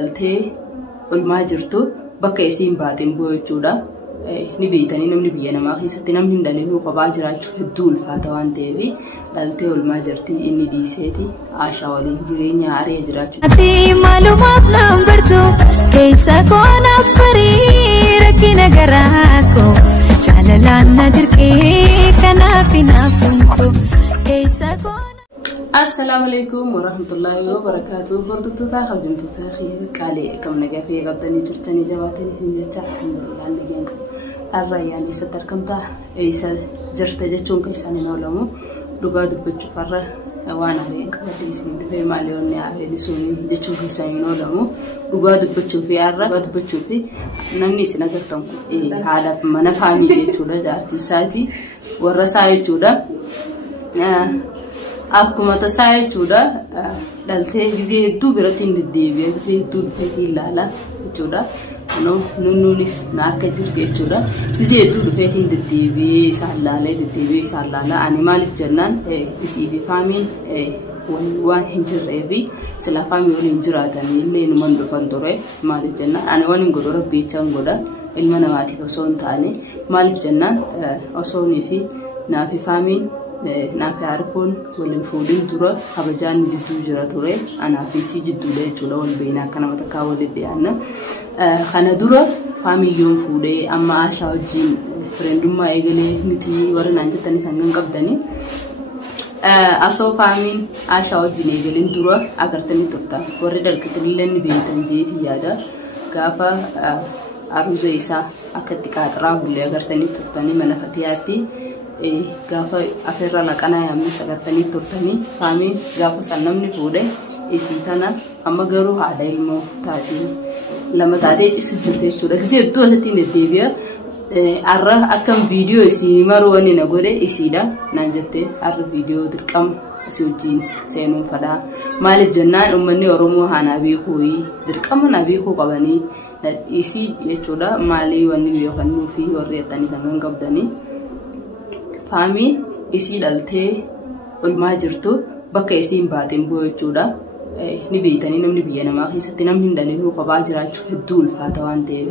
Altee olmaa jirtu bakka isiin baateen bu'achuudha. Ni beeytanii namni biyya namaa keessatti namni dhalli qophaa jiraachuu hedduu ulfaata waan ta'eef dhaltee olmaa jirti inni dhiiseeti Aashaa waliin jireenya haaraa jiraachuu. Ati maalumaaf lambartu keessa koona barii rakkina garaa koo jaalalaan na dirqee kanaaf hinaafuntu keessa koona. Assalamualaikum warahmatullahi wabarakatuh. Hordoftoota kabajamtoota khayr qaalee kam nagaa fi qabdanii jirtanii jabaatanii fi jecha alhamdulillah nageen arrayaan isa tarkamta isa jirta jechuun kan isaan hin oolamu dhugaa dubbachuuf farra waan areen qabate isin dhufee maaliyoonni areen suuni jechuun kan isaan hin oolamu dhugaa dubbachuuf arra dhugaa dubbachuuf namni isin agartan haadha mana faamilii jechuudha jaartii isaati warra isaa jechuudha. Akkuma tasaa jechuudha dhaltee gizee hedduu biratti hin deddeebi'e gizee hedduu dhufeetii ilaala jechuudha. Nuunis na akka jirti jechuudha. Gizee hedduu dhufeetii hin deddeebi'ee isaan laala ani maaliif jennaan isii fi faamiin waan hin jirreefi sila faamii waliin jiraatanii illee numan dhufan ture maaliif jennaan ani waan hin godhu rabbiichaan godha ilma namaatiif osoo hin taane maaliif jennaan osoonii fi naafi faamiin naafi arifoon waliin fuudhin dura kabajaan jidduu jira ture anaafi isii jidduudha jechuudha wal beeyna akka nama takkaa waliin dhiyaanna. Kana dura faamiyyoon fuudhee amma Aashaa wajjin firendummaa eegalee miti warra naan jettanii sangan qabdanii asoo faamiin Aashaa wajjin eegaleen dura agartanii turtan warri dalqatillee ni beeytan jeetii yaada gaafa aruuza isaa akkatti qaaxaraa gullee agartanii turtanii mana fatiyaatti. Gaafa afeerra naqana yaamni sagartanii turtanii faamiin gaafa san namni fuudhe isii tana amma garuu haadha ilmoo taatee lama taatee ciisu jirte jechuudha. Gizee hedduu asitti hin deddeebi'a. Har'a akkam viidiyoo isii maruu wanni na godhe isiidha naan jettee har'a viidiyoo dirqama asii wajjin seenuun fadhaa. Maaliif jennaan uummanni Oromoo haanaa beekuu dirqama na beekuu qabanii isii jechuudha maalii wanni beekannuu fi warri jettanii sangan qabdanii. Faamiin isii dhaltee olmaa jirtu bakka isiin baateen bu'achuudha. Ni beeytanii namni biyya namaa keessatti namni dhalli qophaa jiraachuu hedduu ulfaata waan ta'eef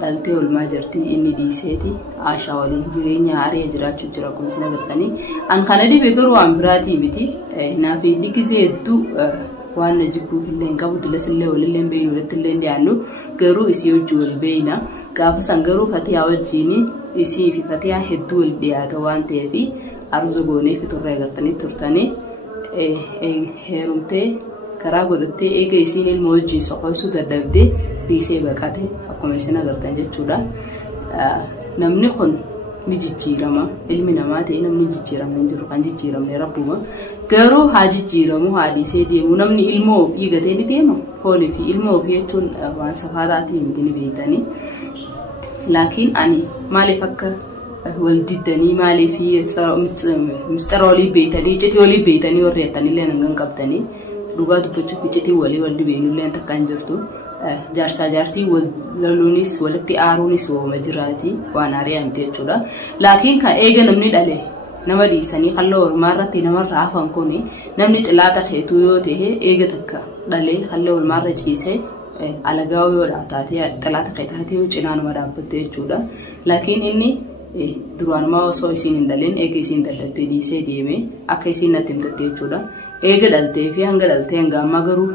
dhaltee olmaa jirti inni dhiiseeti Aashaa waliin jireenya haaraa jiraachuu jira kun isin agartanii. An kana dhibee garuu waan biraatii miti naafi gizee hedduu waan na jibbuuf illee hin qabu dilasillee walillee hin beeynu irrattillee hin dhiyaannu garuu isii wajji wal beeyna gaafa san garuu fatiyaa wajjiini. Isii fi fatiyaa hedduu wal dhiyaata waan ta'eef aruuza goonee fi turre agartanii turtanii heerumtee karaa godhattee eega isiin ilma wajjin soqoysuu dadhabdee dhiisee baqate akkuma isin agartan jechuudha. Namni kun ni jijjiirama ilmi namaa ta'e namni jijjiirama hin jiru kan jijjiiramne rabbuma garuu haa jijjiiramu haa dhiisee deemu namni ilma ofii gatee ni deema foolii fi ilma ofii jechuun waan safaaraatii miti ni beeytanii. Laakiin ani maaliif akka wal diddanii maaliif mistara walii beeytanii iccitii walii beeytanii warri jettaniillee nangan qabdanii dhugaa dubbachuuf iccitii walii beeynuillee takka hin jirtu jaarsaa jaartii wal laluunis walitti aaruunis wooma jiraati waan haaraa miti jechuudha. Laakiin kan eega namni dhale nama dhiisanii halluu ormaarratti namarraa hafan kuni namni xilaata keetuu yoo ta'e eega takka dhalee halluu ormaarra ciisee. Alagaa yoo taatee xilaata keetaatee cinaanuma dhaabbattee jechuudha. Laakiin inni duraanuma osoo isiin hin dhaleen eega isiin dadhabdee dhiisee deeme akka isiin natti himtatte jechuudha. Eega dhaltee fi hanga dhaltee hanga ammaa garuu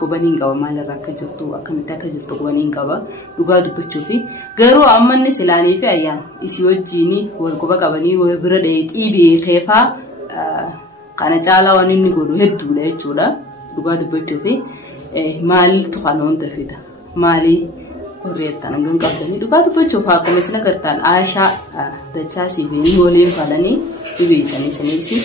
qubanii hin qaba maalirraa akka jirtu akkamitti akka jirtu qubanii hin qaba dhugaa dubbachuufi garuu amma inni silaanii fi ayyaan isii wajjiin wal quba qabanii bira dheetii beekeefaa kana caalaa waan inni godhu hedduudha jechuudha dhugaa dubbachuufi. Maaltu kan wanta fida maalii horreettan hangan qabdanii dhugaa dubbachuuf akkuma isin agartan Aashaa dachaasii fi waliin fadhanii dhibeeytanii isiniisi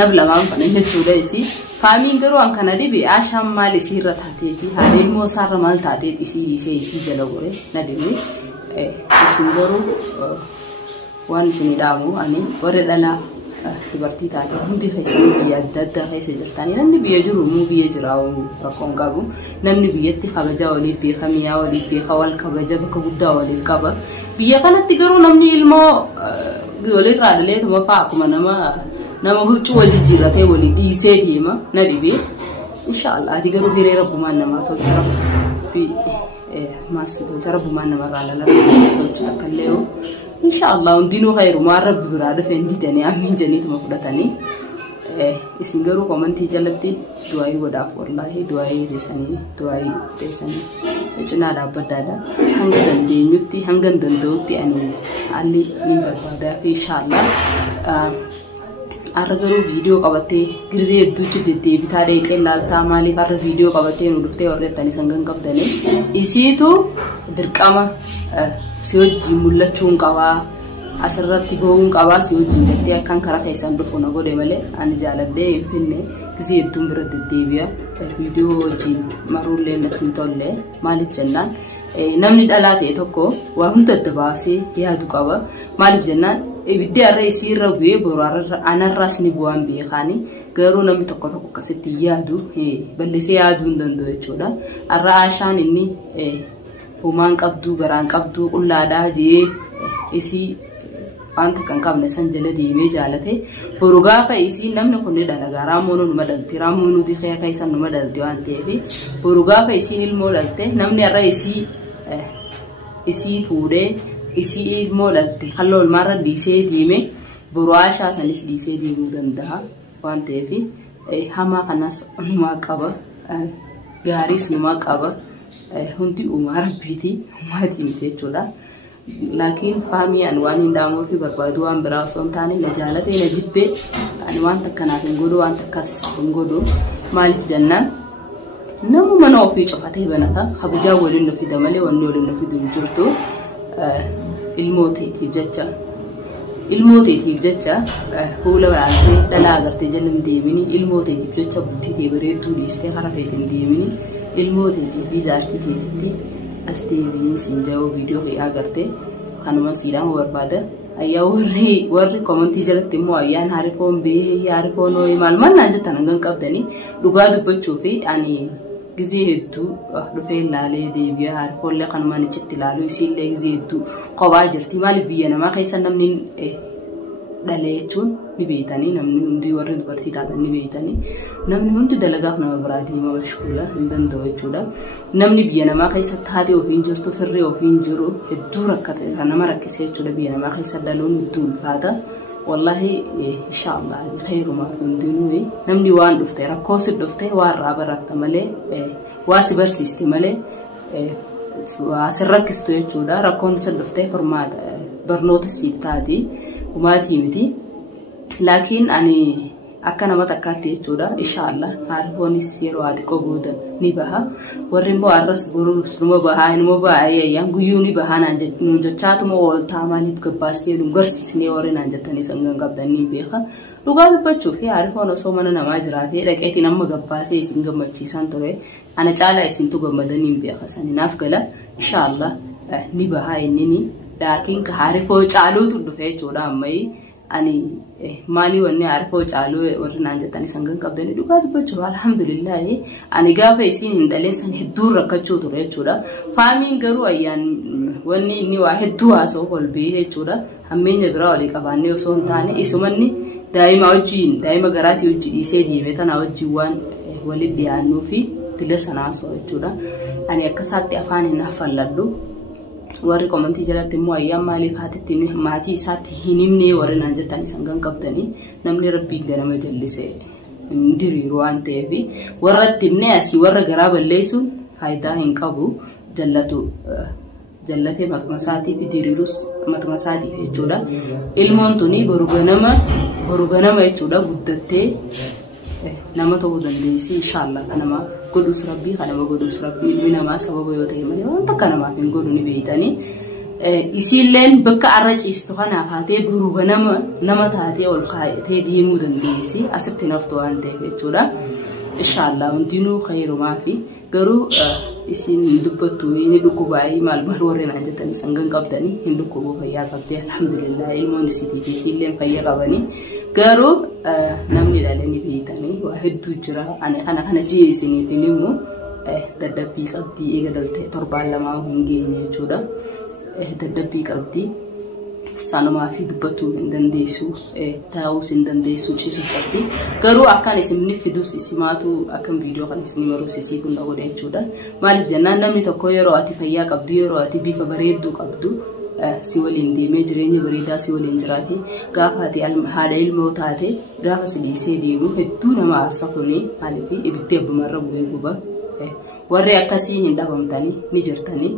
nab lamaan fadhan jechuudha isii faamiin garuu an kana dhibe Aashaan maal isii irra taateeti haadha ilmoo isaarra maal taateet isii dhiisee isii jala gore na dhibe isin garuu waan isin dhaamu ani warra dhalaa dubartii taate hundi keessanii biyya adda addaa keessa jirtanii namni biyya jiru muu biyya jiraa'u rakkoon qabu namni biyyatti kabajaa waliif beeka miyaa waliif beeka wal kabaja bakka guddaa waliif qaba biyya kanatti garuu namni ilmoo walirraa dhalee tuma fa'aa akkuma nama huccuu wal jijjiirratee walii dhiisee deema na dhibee inshallah ati garu hire rabbumaan nama tolcha rabbi maasi tolcha rabbumaan nama raalala tolcha takkalleeyo inshallah hundinuu khayru maa rabbi biraa dhufee didanii amiin janiituma fudhatanii isin garuu komantii jalatti du'aayii godhaaf wallahi du'aayii deessanii cinaa dhaabbaddaadha hanga dandeenyutti hanga danda'utti ani alli nin barbaadaa fi inshallah arra garuu viidiyoo qabattee girzee hedduutti deddeebitaa dheexee laaltaa maaliif arra viidiyoo qabattee nu dhuftee warreettanii sangan qabdanii isiitu dirqama si wajjin mul'achuun qabaa asirratti bo'uun qabaa si wajjin jettee akkan karaa keessan dhufu na godhe malee ani jaaladhee hin finne girzee hedduun bira deddeebi'a viidiyoo wajjin maruullee natti hin tolle maaliif jennaan namni dhalaa ta'e tokko waa hunda adda baasee yaadu qaba maaliif jennaan ibiddi arra isiirra bu'ee boru anarraas ni bu'aan beekaanii garuu namni tokko akkasitti yaadu balleessee yaaduu hin danda'u jechuudha arra aashaan inni humaan qabduu garaan qabduu qullaadhaa jee isii wanta kan qabne san jala deemee jaalate boru gaafa isii namni kun dhalagaa raamoon numa dhalte raamoon nuti keessan numa dhalte waan ta'eef boru gaafa isii ilmoo dhalte namni arra isii fuudhee isii ilmoo dhalte halloo ilmaarra dhiisee deeme boru aashaa sanis dhiisee deemuu danda'a waan ta'eef hamaa kanas numaa qaba gaariis numaa qaba hundi uumaa rabbiiti uumaatii miti jechuudha. Laakiin faamii ani waan hin daamoo fi barbaadu waan biraa osoo hin taane na jaalatee na jibbee ani waan takkanaaf hin godhu waan takkaas isaaf hin godhu maaliif jennaan namu mana ofii cofatee banata habujaa waliin nu fida malee wanni waliin nu fidu hin jirtu ilmooteetiif jecha fuula baatee dhalaa agartee jala hin deemini ilmooteetiif jecha bultitee bareedduu dhiistee karaa feete hin deemini ilmooteetiif fi jaartii teetitti as deebiin sinjaa'uu viidiyoo fi agartee kanuma siidhaan barbaada ayyaa warri komantii jalatti immoo ayyaan harifoon bee harifoon ho'i maal naan jettan hangan qabdanii dhugaa dubbachuu fi ani gizee hedduu dhufee ilaalee deebi'a harifoollee kanumaan ichitti ilaaluu isiillee gizee hedduu kophaa jirti maaliif biyya namaa keessa namni dhalee jechuun ni beeytanii namni hundi warri dubartii taatan ni beeytanii namni hundi dalagaaf nama biraa deema mashquula hin danda'u jechuudha namni biyya namaa keessatti haati ofiin jirtu firree ofiin jiru hedduu rakkate nama rakkisee jechuudha biyya namaa keessa dhaluun hedduu ulfaata wallahi inshallah khairumaa hundinuu namni waan dhufte rakkoo si dhufte waan irraa baratta malee waa si barsiiste malee waa si rakkistu jechuudha rakkoon si dhufte furmaata barnoota siif taati umaatii miti laakiin ani akka nama takkaatti jechuudha inshallah harfoonis yeroo ati qobuuda ni baha warri immoo arras burus numa bahaa numa baay'een guyyuu ni bahaa naan jechaatuma ooltaa maaliif gabbaastee nu garsiisnee warri naan jettanii sangan qabdanii beeka dhugaa dubbachuu fi harfoon osoo mana namaa jiraatee dhaqeetiin amma gabbaasee isin gammachiisan ture ana caalaa isintu gammadanii beeka saninaaf gala inshallah ni bahaa inni laakiin ka harfoo caaluutu dhufee jechuudha ammayii ani mali wanne arfo caalu warri naan jettanii sangan qabdanii dhugaa dubbachuu alhamdulillah ani gaafa isiin hin dhaleessan hedduu rakkachuu ture jechuudha faamiin garuu ayyaan wanni inni waa hedduu haasoo holbee jechuudha hammeenya biraa walii qabaannee osoo hin taane isumanni daa'ima garaatii hojii dhiisee deemee tana hojii waan waliin dhiyaannuu fi dila sanaasoo jechuudha ani akkasaatti afaan hin affalladhu warri komantii jalatti immoo ayyaan maaliif haatitti maatii isaatti hin himne warri naan jettanii sangan qabdanii namni rabbiin ganama jallise diriiru waan ta'eef warratti himne asii warra garaa balleessuun faayidaa hin qabu jallatee matuma isaatiif diriirus matuma isaatiif jechuudha ilmoon tuni boru ganama jechuudha guddattee nama ta'uu dandeessi inshallah kanama godhus rabbii kanama godhus rabbii ilmi namaa sababa yoo ta'e malee waan takka namaaf hin godhu ni beeytanii isiilleen bakka arra ciistu kanaaf haatee boru ganama nama taatee ol kaayatee deemuu dandeessi asitti naftu waan ta'eef jechuudha inshallah hundinuu khairumaa fi garuu isin dubbattu ni dhukkubaayi maal warri naan jettanii sangan qabdanii hin dhukkubu fayyaa qabdee alhamdulillah ilmoon isiitii fi isiilleen fayyaa qabanii garuu namni dhalanii beeytanii waa hedduu jira ani kana jiisiniif immoo dadhabbii qabdii eega daltee torbaan lamaa hin geenye jechuudha dadhabbii qabdii sanuma fi dubbatu hin dandeessu taa'uus hin dandeessu ciisu qabdi garuu akkaan isin fidus isimaatu akkan viidiyoo kan isin maruusisii kun godhe jechuudha maaliif jennaan namni tokko yeroo ati fayyaa qabdu yeroo ati bifa bareedduu qabdu si waliin deemee jireenya bareedaa si waliin jiraate gaafa ati haadha ilmoo taate gaafa si dhiisee deemu hedduu nama aarsa kuni maaliif ibiddi abbumarra bu'ee guba warri akkasii hin dhabamtanii ni jirtanii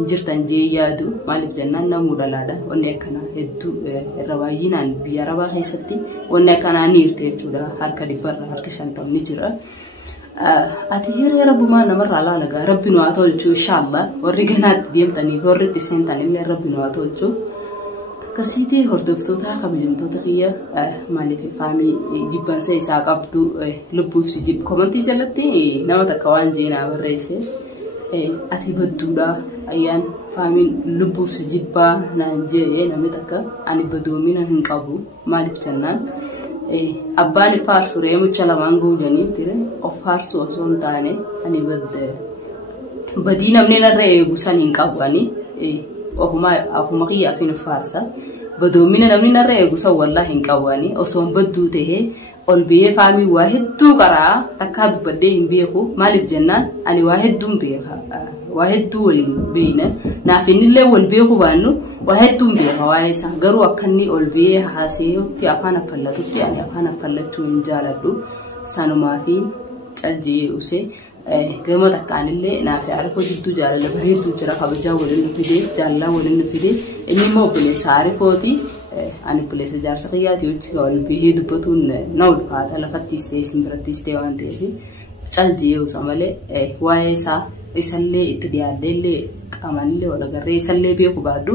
injirtan jee yaadu maaliif jennaan namuu dhalaadha wanni akkana hedduu irra baay'inaan biyya arabaa keessatti wanni akkanaa ni irte jechuudha harka 150 ni jira ati hiree rabbumaa namarraa laalagaa rabbi nu haa tolchu inshallah warri ganaatti deemtanii fi warri itti seentan illee rabbi nu haa tolchu akkasiitii hordoftoota kabajamtoota kiyya maaliif faamii jibbansa isaa qabdu lubbuuf si jib komantii jalatti nama takka waan jeenaa barreesse ati badduudha ayyaan faamiin lubbuuf si jibbaa naan jee namni takka ani badoomina hin qabu maaliif jennaan abbaan faarsu reemucha lamaan guujanii tire of faarsu osoo hin taane ani badii namni narra eegu san hin qabu ani ofuma kiyyaaf hin faarsa badoomina namni narra eegu san wallaahi hin qabu ani osoo hin badduu ta'ee ol biyee faamii waa hedduu qaraa takkaa dubbadhee hin beeku maaliif jennaan ani waa hedduun beeka waa hedduu waliin beeyna naaf innillee wal beeku baannu waa hedduun beeka waa'ee isaa garuu akka inni ol biyee haaseetti afaan affallatutti ani afaan affallachuu hin jaaladhu sanumaa fi calji'ee usee gama takkaanillee naaf yaaduu jidduu jaalala bareedduu jira kabajaa waliin fidee jaalala waliin fidee inni immoo obboleessa Aarifooti ani obboleessa jaarsa kiyyaati hojii wal bihee dubbatuun na ulfaata lafattis ta'e isin birattis ta'e waan ta'eef calji'ee usa malee waa'ee isaa isallee itti dhiyaadheellee qaamanillee wal agarree isallee beeku baadhu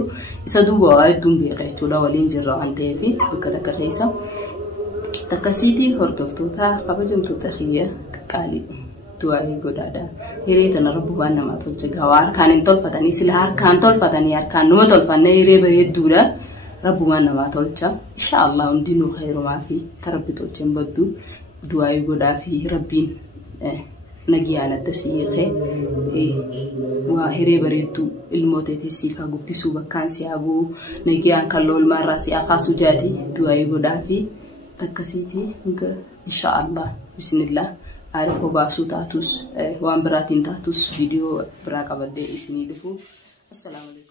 isa duuba waa hedduun beeka jechuudha waliin jirra waan ta'eef bakka takka keessa takkasiitii hordoftoota kabajamtoota kiyya qaalii du'aayi godhaadha hiree tana rabbu waan namaa tolche gawaa harkaan hin tolfatanii sila harkaan tolfatanii harkaan numa tolfanne hiree bareedduudha rabbu waan namaa tolcha inshallah hundinuu khayrumaa fi tarabbi tolcheen baddu du'aayi godhaa fi rabbiin nagiyaan adda siiyee waa hiree bareedduu ilmooteetis siifaa guddisuu bakkaan si haguu nagiyaan kan loolmaarraa si afaasu jaati du'aayi godhaa fi takkasiitii inshallah bismillah Aarifu baasuu taatus waan biraatiin taatus viidiyoo biraa qabadhee isinii dhufu assalamu alaikum